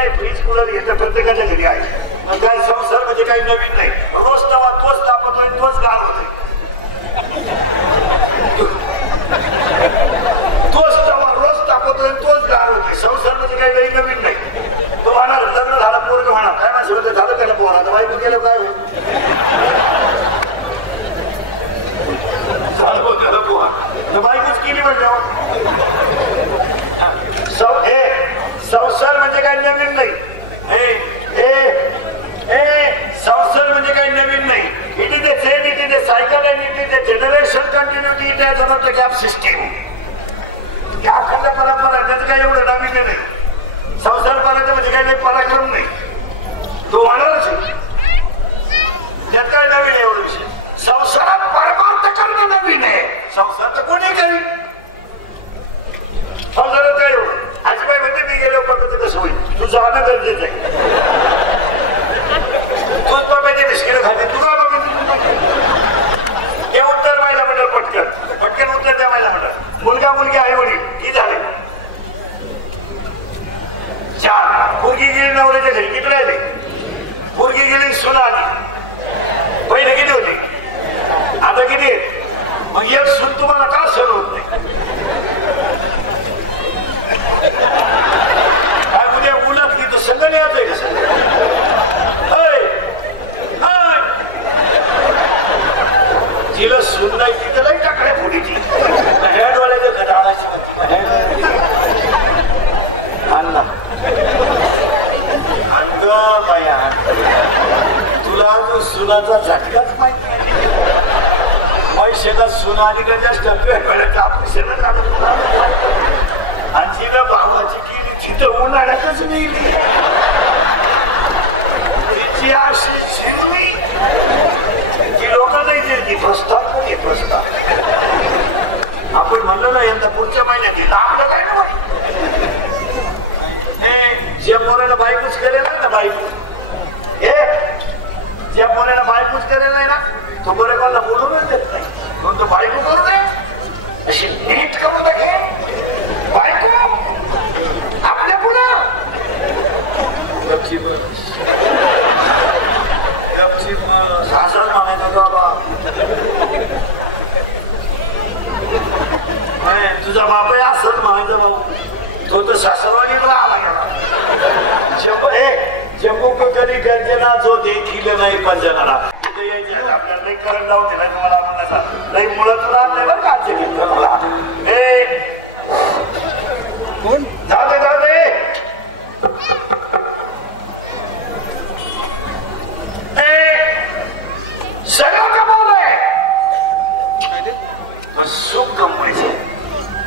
आहे fridge cooler येतं प्रत्येकाच्या घरी आहे. मग काय संसार म्हणजे काही नवीन नाही. रोज तवा तोच तापतोय तोच गार होतोय. तोच तवा रोज तापतोय तोच गार होतोय. संसार म्हणजे काही काही नवीन नाही. तो म्हणणार लग्न झालं पोरग म्हणा काय माझं होतं झालं त्याला पोहणार तर बायको गेलं काय होईल झालं पोहा तर बायकोच केली म्हणल्यावर. संसार म्हणजे काही नवीन नाही. संसार म्हणजे काही नवीन नाही. It is a chain, it is a cycle and it is a generation continuity. It has one of the gap system. या अखंड परंपरा त्याचं काही एवढं नवीन नाही. संसार करायचं म्हणजे काही पराक्रम नाही. तो होणारच त्यात काय नवीन आहे एवढं विषय. संसारात परमार्थ करणं नवीन आहे. संसार तर कोणी करीन. संसारात काय एवढं आजीबाई म्हणजे मी गेलो बघत कसं होईल. तू जाणं गरजेचं आहे. तूच बाबाची बिस्किट खाते तू का बघितली. हे उत्तर व्हायला म्हटलं पटकन पटकन उत्तर द्या व्हायला म्हटलं. मुलगा मुलगी आई वडील ही झाले 4. पोरगी गेली नवऱ्याच्या घरी किती राहिले. पोरगी गेली सुना आली. पहिले किती होते आता किती. मग एक सून तुम्हाला का सहन होत नाही. काय उद्या उलट की तर संगण यायचंय कसं. तिला सून नाही तिथं नाही टाकण्या फोडीची डोळ्याचं घडाळाची बाया तुला जो सुनाचा झटकाच माहिती पैशाला सुना आली का जास्त ऑपरेशन झालं. आणि तिला भावाची केली तिथं उन्हाळ्यातच नेली. तिची अशी शिरली की लोक नाही देत प्रस्ताव नाही प्रस्ताव. आपण म्हणलो ना यंदा पुढच्या महिन्यात येईल आपलं काय ना ज्या पोराला बायकोच करेल ना बायको ज्या पोराला बायकोच करेल नाही ना तो बरोबरला बोलूनच देत नाही. म्हणून तो बायको करू दे अशी नीट करू दे बायको आपल्या पुढं गपचीप सासर म्हणायचं बाबा तुझा बाप आहे असं म्हणायचं भाऊ. तो तर सासरवाडी आला गेला. जम्मू करी गर्जना जो देखील नाही पंजनाला आपल्याला नाही करंट लावून दिला तुम्हाला म्हणण्याचा नाही मुळात तुला नाही बरं का कोण जाऊ दे सगळं कमवलंय सुख कमवायचे.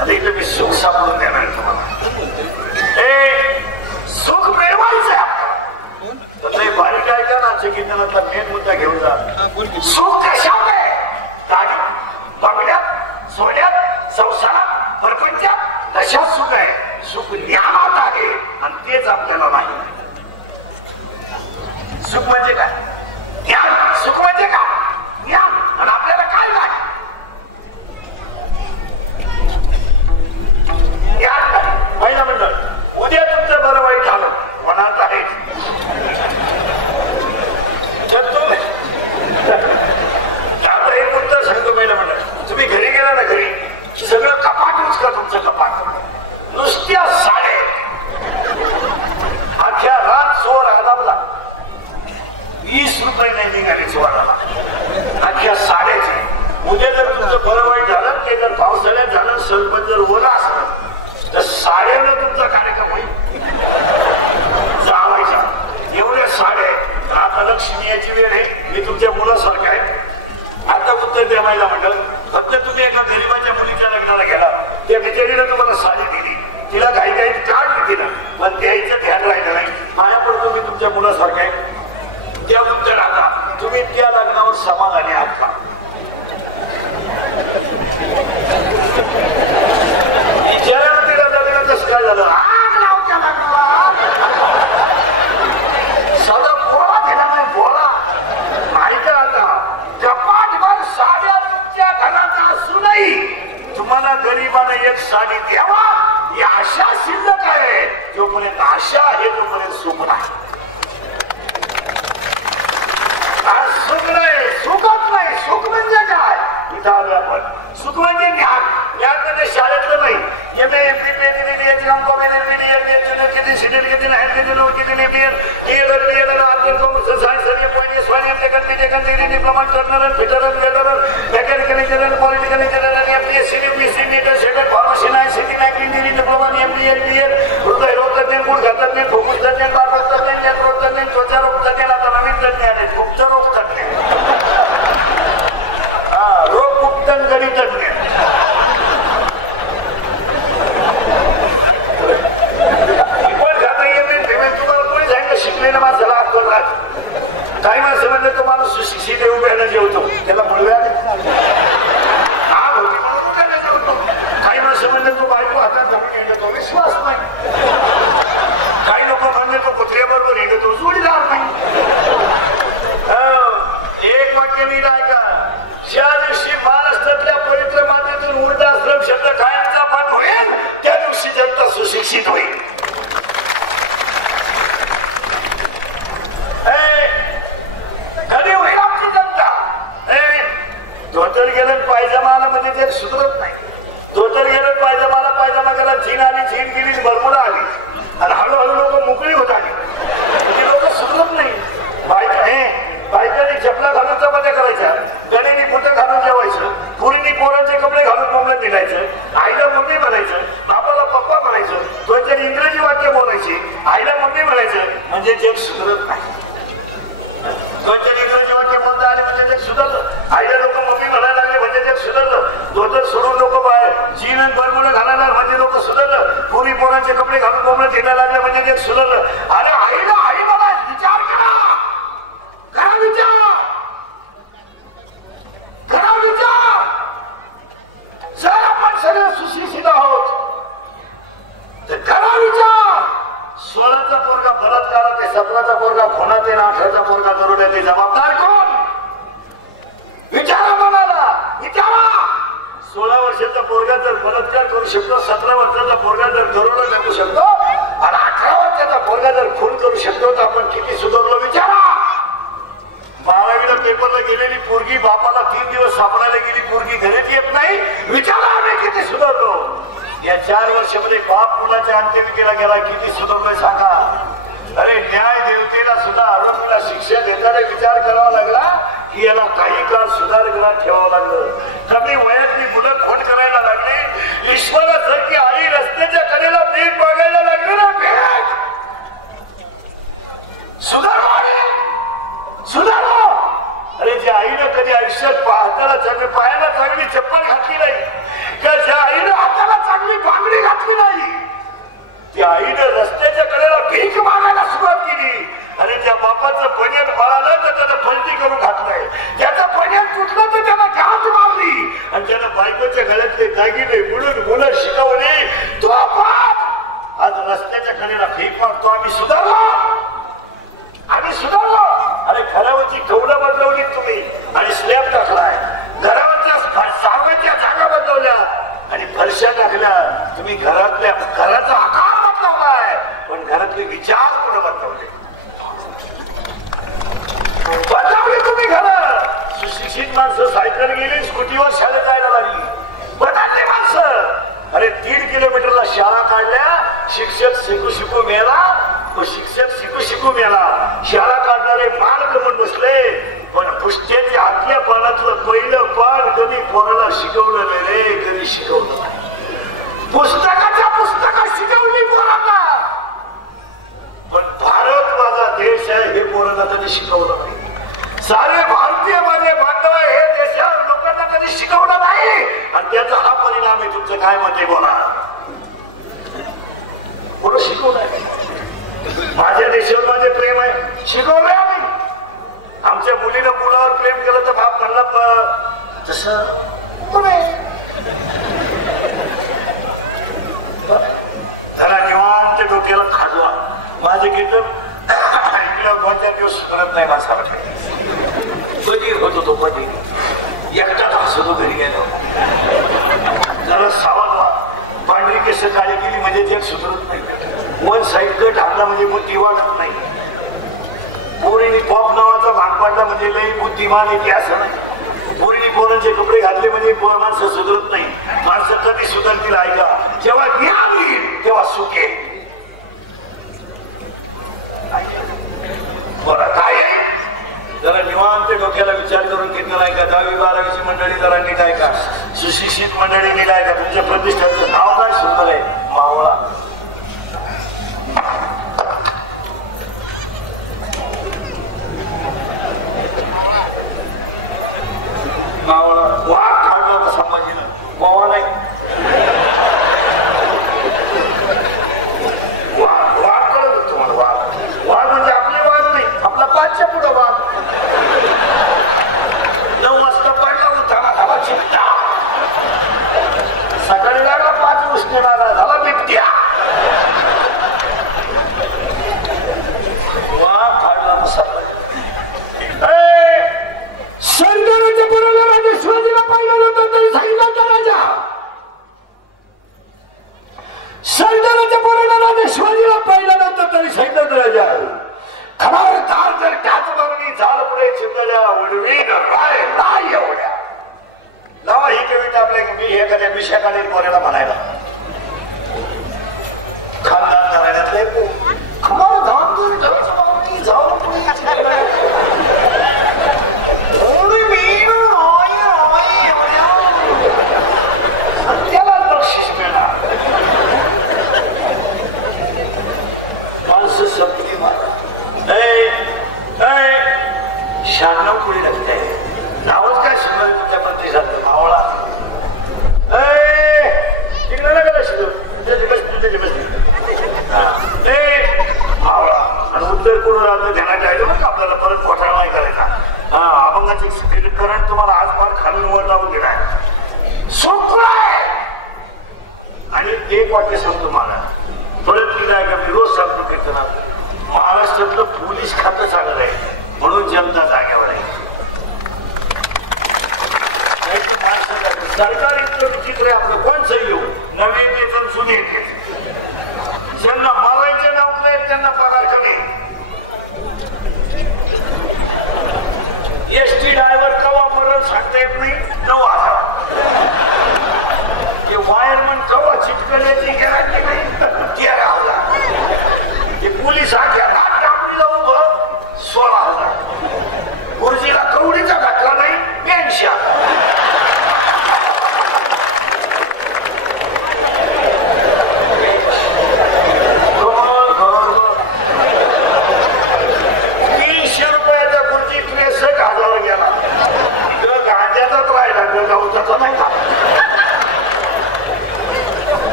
आता इथं मी सुख सापडून देणार तुम्हाला. सुख मिळवायचं आहे बारीक आहे का ना चिकित्साचा मेन मुद्दा घेऊन जा. सुख कशात आहे. गाडीत बंगल्यात सोन्यात संसारात प्रपंचात कशात सुख आहे. सुख ज्ञानात आहे आणि तेच आपल्याला नाही. सुख म्हणजे काय ज्ञान. सुख म्हणजे काय ज्ञान आणि आपल्याला काय नाही. महिला मंडळ उद्या तुमचं बरं वाईट झालं मनात आहे. आता एक उत्तर सांगतो महिला मंडळ. तुम्ही घरी गेला ना घरी सगळं कपाट उचका तुमचं कपाट नुसत्या साडे अख्ख्या रात चोर आदाबला 20 रुपये नाही निघाले चोराला अख्ख्या साड्याचे. उद्या जर तुमचं बरं वाईट झालं ते जर पावसाळ्यात झालं सरपंच जर ओला असलं तर साड्यानं तुमचा कार्यक्रम होईल जावायचा. एवढ्या साड्या आता लक्ष्मी याची वेळ आहे. मी तुमच्या मुलासारखं आहे. आता उत्तर द्या महिला मंडळ. फक्त तुम्ही एका गरीबाच्या मुलीच्या लग्नाला गेला त्या बिचारीनं तुम्हाला साडी दिली तिला काही काही काढली तिला पण द्यायचं ध्यान राहिलं नाही. माझ्यापुढे तुम्ही तुमच्या मुलासारखं आहे. त्या उत्तर आता तुम्ही त्या लग्नावर समाधानी आहात का. विचारानं तिला लग्न कसं काय झालं. आग लावत्या लग्नाला सदा बोला दिला नाही बोला ऐका. आता कपाटभर साड्या तुमच्या घरात असूनही तुम्हाला गरीबानं एक साडी द्यावा ही आशा शिल्लक आहे. जोपर्यंत आशा आहे तोपर्यंत सुख नाही. सुख नाही, सुखच नाही. सुख म्हणजे काय? इथं आलो आपण. सुख म्हणजे ज्ञान. ज्ञान म्हणजे शाळेतलं नाही. शिकलेल्या माणसाला अक्कल राहते. काही माणसं म्हणले तो माणूस सुशिक्षित येऊन घ्यायला जेवतो, त्याला मुळव्या आग होती म्हणून त्याला जेवतो. काही माणसं म्हणले तो बायको हातात धरून घ्यायला तो विश्वास नाही. काही लोक म्हणले तो कुत्र्याबरोबर येतो जोडीदार नाही. एक वाक्य मी ऐका. ज्या दिवशी महाराष्ट्रातल्या पवित्र मातेतून वृद्धाश्रम शब्द कायमचा बंद होईल त्या दिवशी जनता सुशिक्षित होईल. कधी होईल आपली जनता? धोतर गेलं पायजमाला म्हणजे ते सुधरत नाही. धोतर गेलं पायजमाला, पायजमा गेला, झीन आली, झीन गेली, भरपूर आली आणि हळूहळू लोक मोकळी होत आली. ती लोक सुधरत नाही. बायकांनी चपला घालून चपात्या करायच्या, गणीनी बुटं घालून जेवायचं, पुरीनी पोरांचे कपडे घालून मोमला निघायचं, आईला मम्मी म्हणायचं, बापाला पप्पा म्हणायचं, दोन इंग्रजी वाक्य बोलायची, आईला मम्मी म्हणायचं, म्हणजे जग सुधरत नाही. दोन इंग्रजी वाक्य बोलता आले म्हणजे जग सुधारलं. आईला लोक मम्मी म्हणायला लागले म्हणजे जग सुधारलं. धोतर सोडून लोक बाहेर जीन आणि बरमुडं घालायला म्हणजे लोक सुधारलं. पुरी पोरांचे कपडे घालून मोमला निघायला लागले म्हणजे जग सुधारलं. अरे आईला आई मला विचार करा, करा विचार, करा विचार. जर आपण सगळे सुशिक्षित आहोत तर करा विचार. 16चा पोरगा बलात्कारात आहे, 17चा पोरगा खुनात आहे, 18चा पोरगा दरोड्यात आहे. जबाबदार कोण? विचारा कोणाला? विचारा. 16 वर्षाचा पोरगा जर बलात्कार करू शकतो, 17 वर्षाचा पोरगा जर दरोडा टाकू शकतो आणि 18 वर्षाचा पोरगा जर खून करू शकतो तर आपण किती सुधारलो विचारा. 12वीला पेपरला गेलेली पोरगी बापाला 3 दिवस सापडायला गेली, पोरगी घरात येत नाही. विचारा आम्ही किती सुधारलो. या 4 वर्षामध्ये बाप मुलाच्या अंत्यविधीला गेला, किती सुधारलोय सांगा. अरे न्याय देवतेला सुद्धा आरोपीला शिक्षा देताना विचार करावा लागला की याला काही काळ सुधारगृहात ठेवावं लागलं. कमी वयातली मुलं खून करायला लागली. ईश्वरासारखी आई रस्त्याच्या कडेला भीक बघायला लागली ना, भीक सुधारो, सुधारो. अरे ज्या आईनं कधी आयुष्यात पायाला चांगली चप्पल घातली नाही, का ज्या आईनं हाताला चांगली बांगडी घातली नाही, त्या आईनं रस्त्याच्या कडेला भीक मागायला सुरुवात केली. आणि त्या बापाचं बनियन फळालं तर त्यानं फलटी करून घातलंय, त्याचं बनियन तुटलं तर त्यानं घात मारली आणि त्यानं बायकोच्या गळ्यातले दागिने मुळून मुलं शिकवली. तो बाप आज रस्त्याच्या कडेला भीक मागतो. आम्ही सुधारलो, आम्ही सुधारलो. अरे घरावरची कौलं बदलवली तुम्ही आणि स्लॅब टाकलाय, घरावरच्या सावच्या जागा बदलवल्या आणि फरशा टाकल्या. तुम्ही घराचा आकार बदलवलाय पण घरातले विचार कोण बदलवले? बदलवली तुम्ही घर. सुशिक्षित माणसं सायकल गेली, स्कूटीवर शाळेत जायला लागली. बदलली माणसं. अरे 3 किलोमीटरला शाळा काढल्या, शिक्षक शिकू मेला, शिक्षक शिकू मेला. शाळा काढणारे मार्ग म्हणून बसले, पण पुष्ट्याच्या आतल्या पानातलं पहिलं पान कधी पोराला शिकवलं नाही रे, कधी शिकवलं नाही. पुस्तकाच्या पुस्तकं शिकवली पोरांना, पण भारत माझा देश आहे हे पोरांना कधी शिकवलं नाही. सारे भारतीय माझे बांधव हे देशावर लोकांना कधी शिकवलं नाही आणि त्याचा हा परिणाम आहे. तुमचं काय मत आहे बोला? कोण शिकवलं? माझ्या देशावर माझे प्रेम आहे, शिकवलंय आम्ही. आमच्या मुलीनं मुलावर प्रेम केलं तर बाप म्हणला तसं त्याला निवांत डोक्याला खाजवा. माझे कीर्तन ऐकलं 2-4 दिवस सुधरत नाही माणसाला. कधी होत होतो कधी एकटा हसतो घरी गेलो. जरा सावध व्हा. पांढरी केस काळी गेली म्हणजे जग सुधरत नाही. वन साईड कट हातला म्हणजे बुद्धी वाटत नाही. पोरीने पॉप नावाचा भाग पाडला म्हणजे लई बुद्धिमान आहे असं नाही. पोरीने पोरांचे कपडे घातले म्हणजे माणसं सुधरत नाही. माणसं कधी सुधरतील ऐका, जेव्हा ज्ञान येईल तेव्हा सुख येईल. बरं काय जरा निवांत डोक्याला विचार करून घेतला नाही का? 10वी 12वीची मंडळी जरा नीट आहे का? सुशिक्षित मंडळी नीट आहे का? तुमच्या प्रतिष्ठाचं नाव काय सुंदर आहे, मावळा. मावळा वाघ खाल्ला होता संभाजीनं, गोवा नाही. वाघ कळत तुम्हाला? वाघ म्हणजे आपले वाघ नाही, आपला 5च्या पुढं वाघ. 9 वाजता पडला होता झाला चित्ता, सकाळी लागला 5 उष्णे लागला झाला बिबट्या. वाघ खाल्ला मसाला. सरदाराच्या बरोबर राजा शिवाजीला पाहिलं होतं तरी सांगितलं होतं राजा. सरदाराच्या बरोबर राजा शिवाजीला पाहिलं नव्हतं तरी सांगितलं होतं राजा. खबर तार जर त्याच बरोबर झाड पुढे चिंतल्या उडवीन राय राय एवढ्या लावा ही कविता आपल्या मी एखाद्या विषयाकडे बोलायला म्हणायला. खानदान घराण्यातले खबर धाम जर जाऊन त्याला बक्षीस मिळणार. माणसं संपली मारा 96 कोणी लागते. नावच काय सुंदर तुमच्या प्रतिसाद मावळा. तिकडे ना करा शिकव मावळा. आणि उत्तर कोण राहतं ध्यानात राहिलं मग आपल्याला परत घोटाळा नाही करायचा. अभंगाचे करंट तुम्हाला आज फार खालून वर लावून गेलाय. आणि एक वाक्य सांगतो मला परत काय का मी रोज सांगतो कीर्तनात, महाराष्ट्रातलं पोलीस खातं चांगलं आहे म्हणून जनता जाग्यावर आहे. सरकार इतकं विचित्र आहे आपलं. कोणचं येऊ नवीन येतं जुने येते. ज्यांना मारायचे नाव नाही त्यांना पगार कमी. एसटी ड्रायव्हर कवा मरण सांगता येत नाही 9,000. हे वायरमन कवा चिटकण्याची गॅरंटी नाही 13,000. हे पोलीस आख्या नागपूरला उभं 16,000. गुरुजीला कवडीचा घातला नाही 82,000.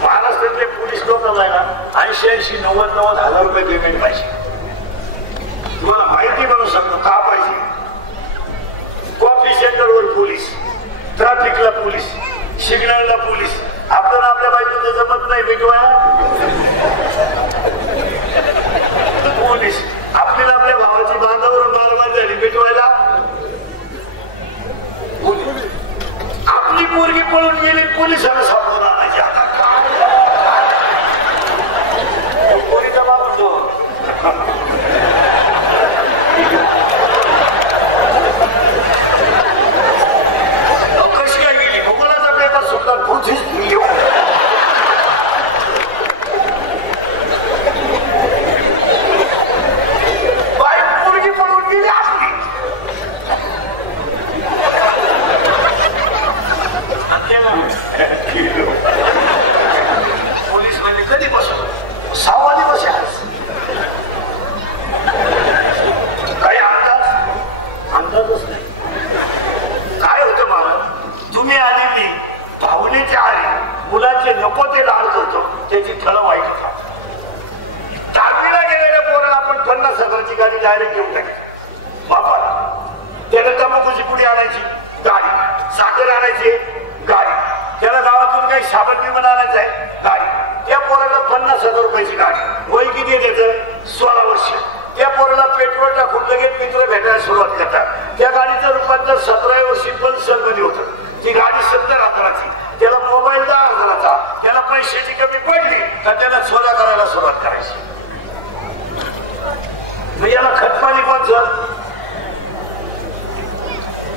महाराष्ट्रातले पोलीस लोकांना 80-90,000 रुपये पेमेंट पाहिजे. तुम्हाला माहिती म्हणून सांगतो का पाहिजे. कॉफी सेंटरवर पोलीस, ट्रॅफिकला पोलीस, सिग्नलला पोलीस. आपल्याला आपल्या बाजूने जमत नाही भेटवाया पोलीस. आपल्याला आपल्या भावाची बांधावरून मारमार झाली भेटवायला पोलीस. आपली पोरगी पळून गेली पोलिसांना सापडून आणायची. आता पोरीचा बाबू जो कशी काय गेली भूगोलाचा पेपर सुद्धा बुद्धीच लिहिली. बाई पोरगी पळून गेली असली पोलीस म्हणजे कधी बसतो 6 दिवस काही अंदाजच नाही. काय होतं मला तुम्ही आली ती भावनेच्या आली मुलाचे नको ते लाड करतो त्याची थळ वाईट होतात. 10वीला गेलेल्या पोराला आपण 50,000ची गाडी डायरेक्ट घेऊन टाकायची बापाला. त्याला तंबाखूची पुडी आणायची गाडी, साखर आणायची गाडी, त्याला गावातून काही साबण बिबण आणायचं आहे गाडी. त्या पोराला 50,000 रुपयाची गाडी. वय किती त्याचं 16 वर्ष. त्या पोराला पेट्रोल टाकून लगेच मित्र भेटायला सुरुवात करतात. त्या गाडीचं रूपांतर 17व्या वर्षी पल्सर मध्ये होतं. ती गाडी 70,000ची. त्याला मोबाईल 10,000चा. त्याला पैसे पैशाची कमी पडली तर त्याला चोऱ्या करायला सुरुवात करायची. याला खतपाणी पण सर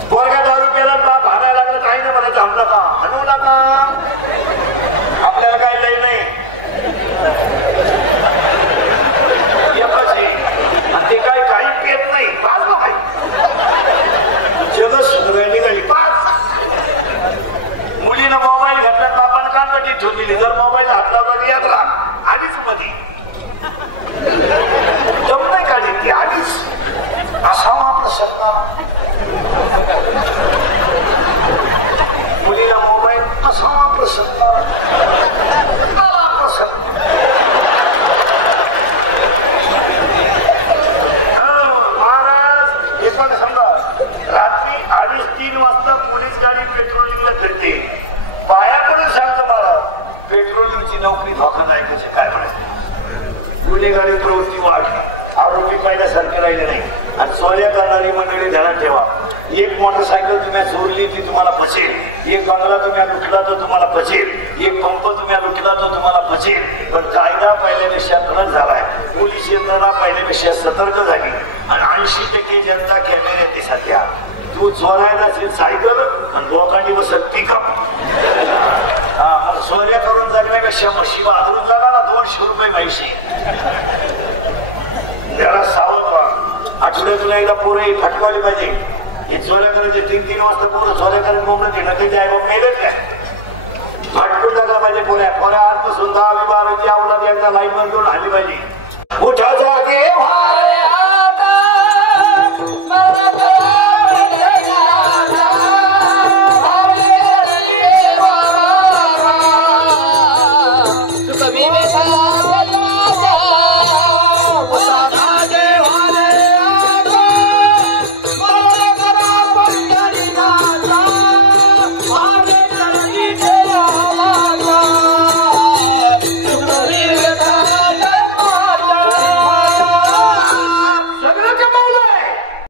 पोरगा दारू केला भागायला लागलं काही नाही म्हणायचं आणू नका आणू नका आपल्याला काही लई नाही एकच आहे आणि ते काही पेत नाही पाच ना काही जग सुधारायला निघाली पाच. मुलीनं मोबाईल घेतला बापानं कानपट्टी ठेवून दिली जर मोबाईल हातला तर यातला आधीच मध्ये जम नाही काढली ती आधीच असावं आपलं सत्ता. मुलीला मोबाईल असावा प्रसन्न महाराज हे पण समजा रात्री 2:30-3 वाजता पोलीस गाडी पेट्रोलिंगला फिरते बायाकडून सांगतो मला पेट्रोलिंगची नोकरी धोकादायक आहे काय म्हणायचं. गुन्हेगारी प्रवृत्ती वाढली आरोपी पाहिल्यासारखे राहिले नाही आणि चोऱ्या करणारी मंडळी ध्यानात ठेवा. एक मोटरसायकल तुम्ही चोरली ती तुम्हाला पचेल, एक बंगला तुम्ही लुटला तर तुम्हाला पचेल, एक पंप तुम्ही लुटला तर तुम्हाला पचेल. पण कायदा पहिल्यापेक्षा कडक झालाय, पोलीस यंत्रणा पहिल्यापेक्षा सतर्क झाली आणि 80% जनता कॅमेरे येते सध्या. तू चोरायला सायकल आणि लोकांनी बसत पिकअप मग चोऱ्या करून जगण्यापेक्षा म्हशी बाजून जागा ना 200 रुपये पैसे त्याला सावध व्हा. आठवड्यातून एकदा पोरं फटकावली पाहिजे. हे चोऱ्या करायचे 3-3 वाजता पोरं चोऱ्या करायला मोमडं घेणं कधी आहे बाबा मेलेच काय फटकून टाकला पाहिजे. पोऱ्या आजपासून 10-12 आवलाद एकदा लाईन बंद करून आली पाहिजे. उठा जागे